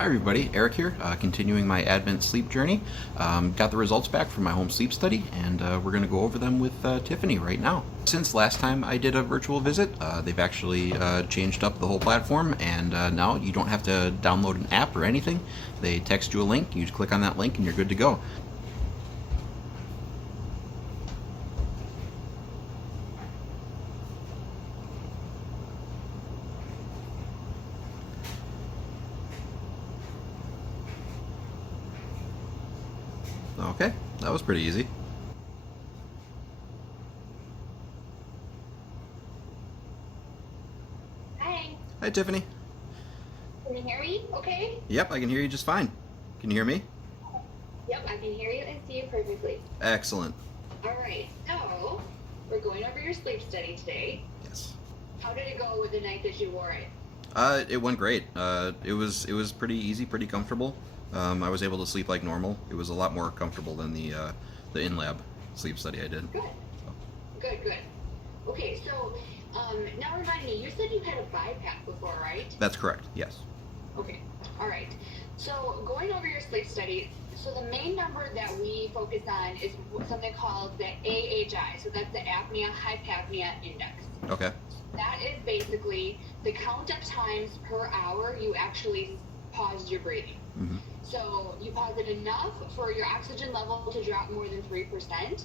Hi everybody, Eric here, continuing my Advent sleep journey. Got the results back from my home sleep study, and we're going to go over them with Tiffany right now. Since last time I did a virtual visit, they've actually changed up the whole platform, and now you don't have to download an app or anything. They text you a link, you just click on that link, and you're good to go. Okay, that was pretty easy. Hi, Hi Tiffany. can you hear me? Okay. Yep, I can hear you just fine. Can you hear me? Yep, I can hear you and see you perfectly. Excellent. All right, so we're going over your sleep study today. Yes. How did it go with the night that you wore it? It went great. It was pretty easy, pretty comfortable. I was able to sleep like normal. It was a lot more comfortable than the in-lab sleep study I did. Good, good. Okay, so now remind me, you said you had a BiPAP before, right? That's correct. Yes. Okay, all right. So going over your sleep study, so the main number that we focus on is something called the AHI. So that's the apnea hypopnea index. Okay. That is basically the count of times per hour you actually pause your breathing. Mm-hmm. So you pause it enough for your oxygen level to drop more than 3%,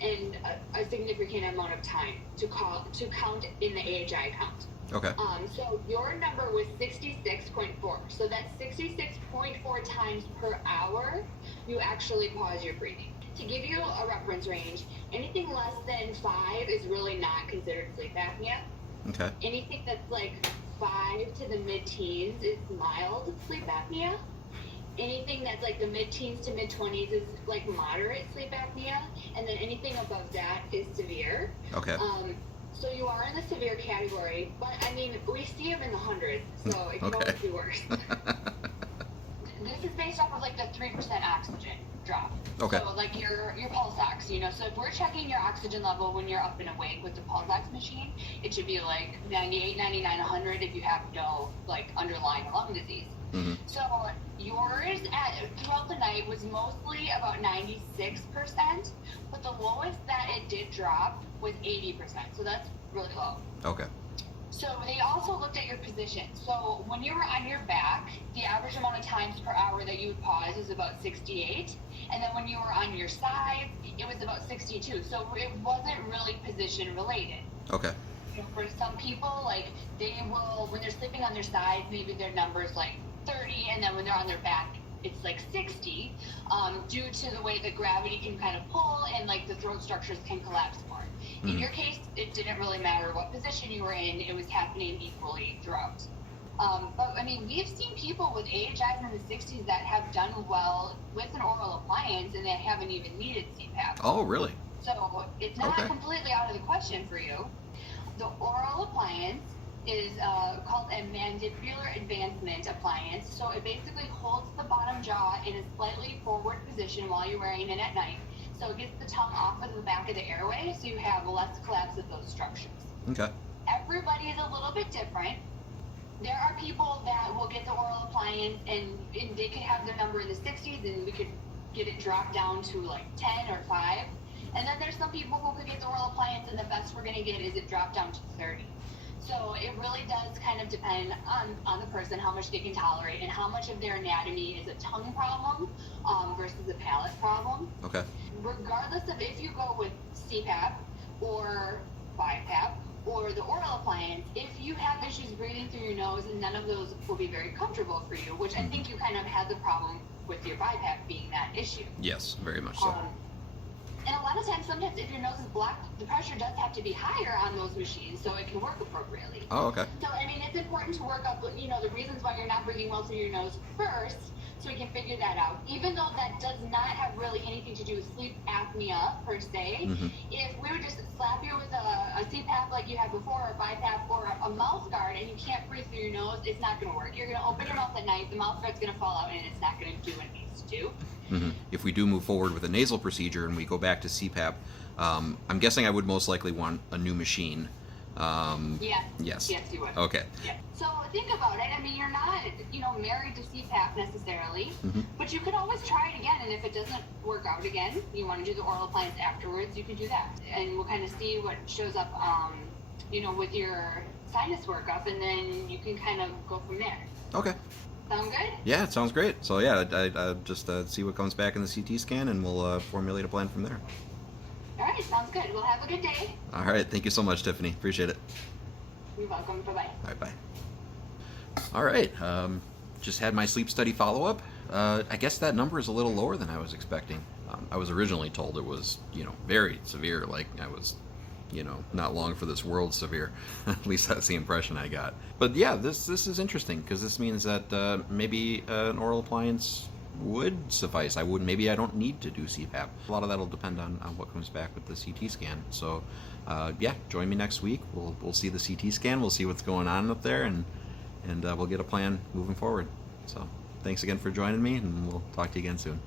and a significant amount of time to count in the AHI count. Okay. So your number was 66.4. So that's 66.4 times per hour you actually pause your breathing. To give you a reference range, anything less than 5 is really not considered sleep apnea. Okay. Anything that's like 5 to the mid-teens is mild sleep apnea. Anything that's like the mid-teens to mid-20s is like moderate sleep apnea. And then anything above that is severe. Okay. So you are in the severe category, but I mean, we see them in the hundreds, so it can Okay. always be worse. This is based off of like the 3% oxygen drop. Okay. So like your pulse ox, you know, so if we're checking your oxygen level when you're up and awake with the pulse ox machine, it should be like 98, 99, 100 if you have no like underlying lung disease. Mm-hmm. So yours throughout the night was mostly about 96%, but the lowest that it did drop was 80%. So that's really low. Okay. So they also looked at your position. So when you were on your back, the average amount of times per hour that you would pause was about 68. And then when you were on your side, it was about 62. So it wasn't really position related. Okay. You know, for some people, like they will, when they're sleeping on their side, maybe their number's like 30, and then when they're on their back, it's like 60, due to the way that gravity can kind of pull and like the throat structures can collapse more. In your case, it didn't really matter what position you were in, it was happening equally throughout. But I mean, we've seen people with AHIs in the 60s that have done well with an oral appliance and they haven't even needed CPAP. Oh, really? So it's not Okay. completely out of the question for you. The oral appliance is called a mandibular advancement appliance. So it basically holds the bottom jaw in a slightly forward position while you're wearing it at night. So it gets the tongue off of the back of the airway so you have less collapse of those structures. Okay. Everybody is a little bit different. There are people that will get the oral appliance and they could have their number in the 60s and we could get it dropped down to like 10 or 5. And then there's some people who could get the oral appliance and the best we're going to get is it dropped down to 30. So it really does kind of depend on the person, how much they can tolerate and how much of their anatomy is a tongue problem versus a palate problem. Okay. Regardless of if you go with CPAP or BiPAP or the oral appliance, if you have issues breathing through your nose, none of those will be very comfortable for you, which I think you kind of had the problem with your BiPAP being that issue. Yes, very much so. And a lot of times, sometimes if your nose is blocked, the pressure does have to be higher on those machines so it can work appropriately. Oh, okay. So, I mean, it's important to work up, you know, the reasons why you're not breathing well through your nose first, so we can figure that out. Even though that does not have really anything to do with sleep apnea, per se, if we would just slap you with a CPAP like you had before, or BiPAP, or a mouth guard, and you can't breathe through your nose, it's not going to work. You're going to open your mouth at night, the mouth guard's going to fall out, and it's not going to do what it needs to do. If we do move forward with a nasal procedure and we go back to CPAP, I'm guessing I would most likely want a new machine. Yes. Yes. Yes, you would. Okay. Yeah. So think about it. I mean, you're not, married to CPAP necessarily, but you could always try it again. And if it doesn't work out again, you want to do the oral appliance afterwards, you can do that. And we'll kind of see what shows up, with your sinus workup, and then you can kind of go from there. Okay. Sound good? Yeah, it sounds great. So yeah, I just see what comes back in the CT scan, and we'll formulate a plan from there. All right, sounds good. Well, have a good day. All right. Thank you so much, Tiffany. Appreciate it. You're welcome. Bye-bye. All right, bye. All right. Just had my sleep study follow-up. I guess that number is a little lower than I was expecting. I was originally told it was, very severe, like I was, not long for this world severe. At least that's the impression I got. But yeah, this is interesting because this means that maybe an oral appliance would suffice. Maybe I don't need to do CPAP. A lot of that'll depend on what comes back with the CT scan. So yeah, join me next week. We'll see the CT scan. We'll see what's going on up there, and we'll get a plan moving forward. So thanks again for joining me, and we'll talk to you again soon.